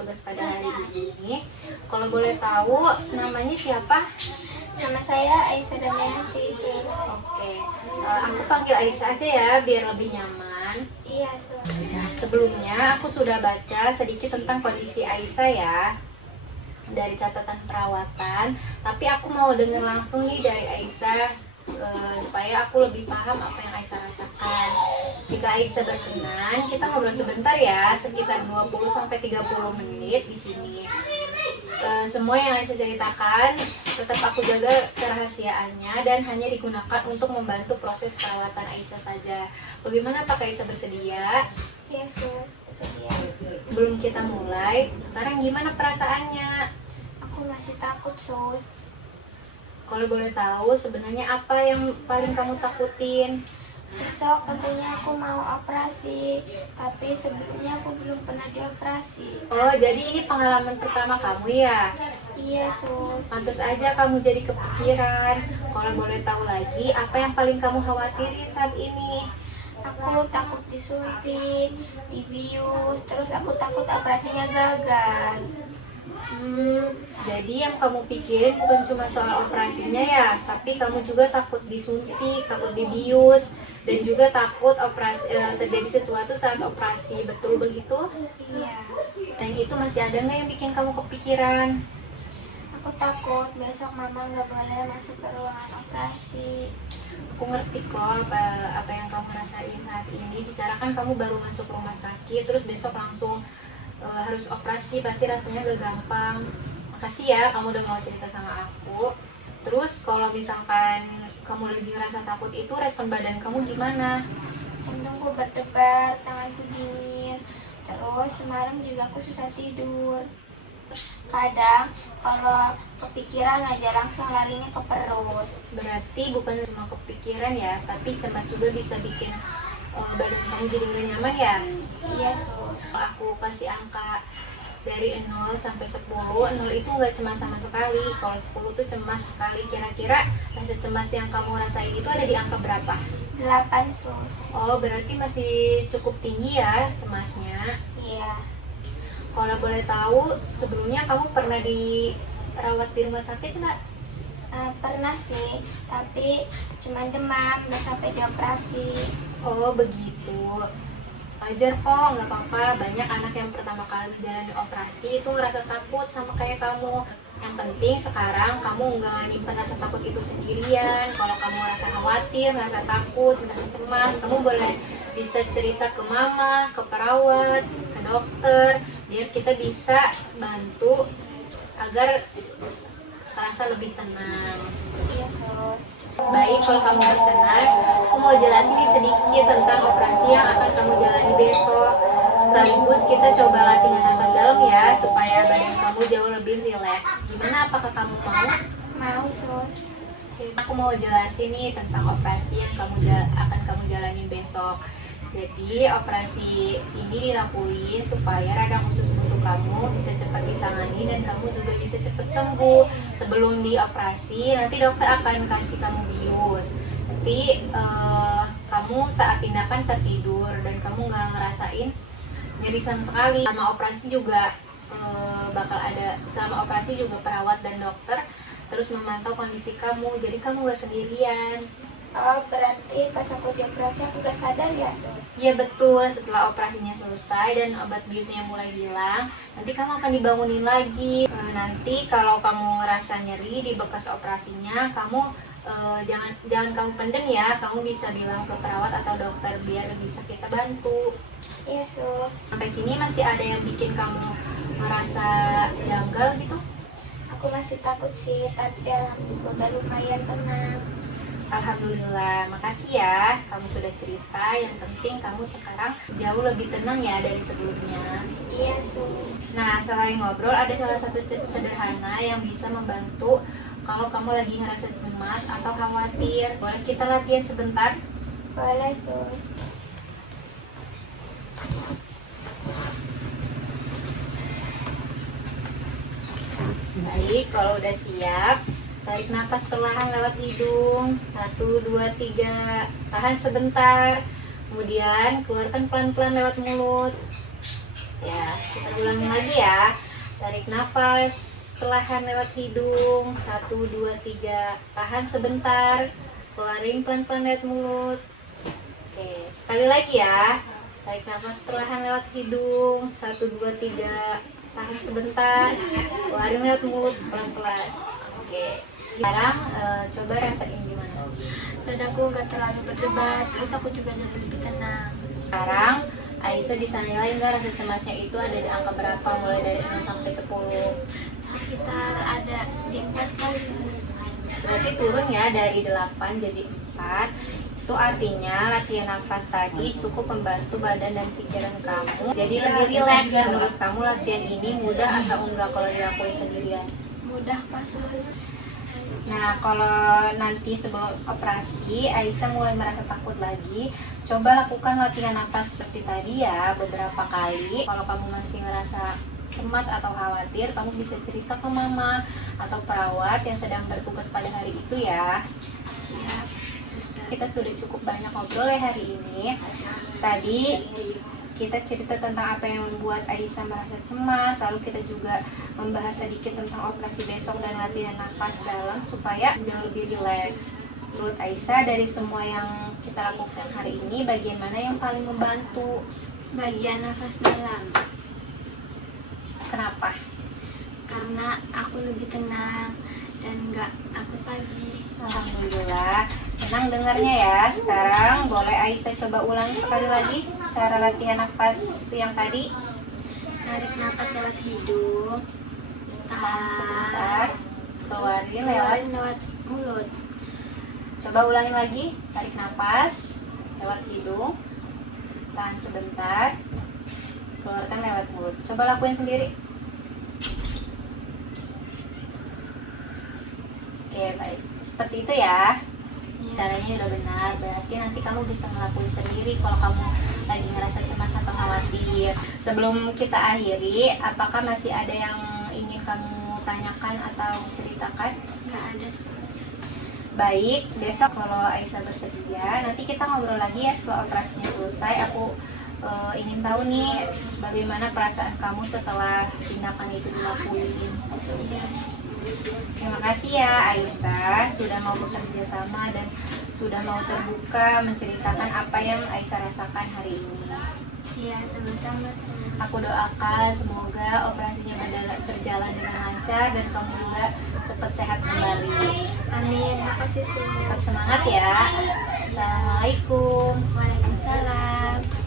tugas pada hari ini. Kalau boleh tahu namanya siapa? Nama saya Aisyah Damayanti, Sus. Oke, aku panggil Aisyah aja ya biar lebih nyaman. Iya, Sus. Nah, sebelumnya aku sudah baca sedikit tentang kondisi Aisyah ya dari catatan perawatan, tapi aku mau dengar langsung nih dari Aisyah supaya aku lebih paham apa yang Aisyah rasakan. Jika Aisyah berkenan, kita ngobrol sebentar ya, sekitar 20-30 menit di sini. Semua yang Aisyah ceritakan tetap aku jaga kerahasiaannya dan hanya digunakan untuk membantu proses perawatan Aisyah saja. Bagaimana Pak Aisyah, bersedia? Iya, Sus. Bersedia. Belum kita mulai, sekarang gimana perasaannya? Aku masih takut, Sus. Kalau boleh tahu sebenarnya apa yang paling kamu takutin? Besok katanya aku mau operasi, tapi sebelumnya aku belum pernah dioperasi. Oh, jadi ini pengalaman pertama kamu ya? Iya, Sus. Pantes aja kamu jadi kepikiran. Kalau boleh tahu lagi, apa yang paling kamu khawatirin saat ini? Aku takut disuntik, dibius, terus aku takut operasinya gagal. Jadi yang kamu pikirin bukan cuma soal operasinya ya, tapi kamu juga takut disuntik, takut dibius, dan juga takut terjadi sesuatu saat operasi. Betul begitu? Iya. Dan itu masih ada nggak yang bikin kamu kepikiran? Aku takut besok mama nggak boleh masuk ke ruangan operasi. Aku ngerti kok apa yang kamu rasain saat ini. Secara kan kamu baru masuk rumah sakit, terus besok langsung harus operasi, pasti rasanya gak gampang. Makasih ya kamu udah mau cerita sama aku. Terus kalau misalkan kamu lagi ngerasa takut itu, respon badan kamu gimana? Jantungku berdebar, tanganku dingin. Terus semalam juga aku susah tidur. Kadang kalau kepikiran aja langsung larinya ke perut. Berarti bukan cuma kepikiran ya, tapi cemas juga bisa bikin badan kamu jadi gak nyaman ya? Iya, Sus. Aku kasih angka dari 0 sampai 10. 0 itu nggak cemas sama sekali. Kalau 10 tuh cemas sekali. Kira-kira rasa cemas yang kamu rasain itu ada di angka berapa? 8, Sus. Oh, berarti masih cukup tinggi ya cemasnya. Iya. Kalau boleh tahu, sebelumnya kamu pernah dirawat di rumah sakit nggak? Pernah sih, tapi cuma demam, nggak sampai dioperasi. Oh, begitu. Wajar kok, nggak apa-apa. Banyak anak yang pertama kali menjalani operasi itu ngerasa takut sama kayak kamu. Yang penting sekarang kamu nggak nyimpen rasa takut itu sendirian. Kalau kamu ngerasa khawatir, ngerasa takut, ngerasa cemas, kamu boleh bisa cerita ke mama, ke perawat, ke dokter, biar kita bisa bantu agar merasa lebih tenang. Iya, Sus. Baik, kalau kamu berkenan, aku mau jelasin nih sedikit tentang operasi yang akan kamu jalani besok. Sekaligus kita coba latihan napas dalam ya, supaya badan kamu jauh lebih rileks. Gimana, apakah kamu mau? Mau, Sus. Aku mau jelasin nih tentang operasi yang akan kamu jalani besok. Jadi operasi ini dilakuin supaya radang usus buntu kamu bisa cepat ditangani dan kamu juga bisa cepat sembuh. Sebelum dioperasi, nanti dokter akan kasih kamu bius. Nanti kamu saat tindakan tertidur dan kamu nggak ngerasain nyeri sama sekali. Selama operasi juga selama operasi juga perawat dan dokter terus memantau kondisi kamu. Jadi kamu nggak sendirian. Oh, berarti pas aku dioperasi aku gak sadar ya, Sus? Iya betul, setelah operasinya selesai dan obat biusnya mulai hilang, nanti kamu akan dibangunin lagi. Nanti kalau kamu ngerasa nyeri di bekas operasinya, kamu jangan kamu pendem ya, kamu bisa bilang ke perawat atau dokter biar bisa kita bantu. Iya, Sus. Sampai sini masih ada yang bikin kamu ngerasa janggal gitu? Aku masih takut sih, tapi alhamdulillah udah lumayan tenang. Alhamdulillah, makasih ya kamu sudah cerita. Yang penting kamu sekarang jauh lebih tenang ya dari sebelumnya. Iya, Sus. Nah, selain ngobrol, ada salah satu sederhana yang bisa membantu kalau kamu lagi ngerasa cemas atau khawatir. Boleh kita latihan sebentar? Boleh, Sus. Baik, kalau udah siap, tarik nafas perlahan lewat hidung. 1, 2, 3. Tahan sebentar. Kemudian keluarkan pelan-pelan lewat mulut. Ya, kita ulangi lagi ya. Tarik nafas perlahan lewat hidung. 1, 2, 3. Tahan sebentar. Keluarin pelan-pelan lewat mulut. Oke, sekali lagi ya. Tarik nafas perlahan lewat hidung. 1, 2, 3. Tahan sebentar. Keluarin lewat mulut pelan-pelan. Oke. Sekarang coba rasain gimana. Dadaku nggak terlalu berdebar, terus aku juga jadi lebih tenang. Sekarang Aisyah bisa nilai nggak rasa cemasnya itu ada di angka berapa, mulai dari 0 sampai 10? Sekitar ada di 4 kali sus. Berarti turun ya dari 8 jadi 4. Itu artinya latihan nafas tadi cukup membantu badan dan pikiran kamu jadi lebih rileks. Menurut kamu latihan ini mudah atau enggak kalau dilakuin sendirian? Mudah Pak sus. Nah, kalau nanti sebelum operasi Aisyah mulai merasa takut lagi, coba lakukan latihan nafas seperti tadi ya beberapa kali. Kalau kamu masih merasa cemas atau khawatir, kamu bisa cerita ke mama atau perawat yang sedang bertugas pada hari itu ya. Siap, suster. Kita sudah cukup banyak ngobrol ya hari ini. Tadi kita cerita tentang apa yang membuat Aisyah merasa cemas, lalu kita juga membahas sedikit tentang operasi besok dan latihan nafas dalam supaya jauh lebih rileks. Menurut Aisyah, dari semua yang kita lakukan hari ini, bagian mana yang paling membantu? Bagian nafas dalam, Kenapa? karena aku lebih tenang dan nggak takut lagi. Alhamdulillah, senang dengarnya ya. Sekarang boleh Aisyah coba ulangi sekali lagi cara latihan nafas yang tadi. Tarik nafas lewat hidung, Tahan sebentar, keluarin lewat. keluarin lewat mulut. Coba ulangi lagi, tarik nafas lewat hidung, tahan sebentar, keluarkan lewat mulut. Coba lakuin sendiri. Oke, baik. Seperti itu ya. Caranya udah benar, berarti nanti kamu bisa ngelakuin sendiri kalau kamu lagi ngerasa cemas atau khawatir. Sebelum kita akhiri, apakah masih ada yang ingin kamu tanyakan atau ceritakan? Nggak ada sus. Baik, besok kalau Aisyah bersedia, nanti kita ngobrol lagi ya setelah operasinya selesai. Aku ingin tahu nih bagaimana perasaan kamu setelah tindakan itu dilakuin. Iya. Terima kasih ya Aisyah sudah mau bekerja sama dan sudah mau terbuka menceritakan apa yang Aisyah rasakan hari ini. Iya, sama-sama sus. Aku doakan semoga operasinya berjalan dengan lancar dan kamu juga cepat sehat kembali. Amin, makasih sus. Tetap semangat ya. Assalamualaikum. Waalaikumsalam.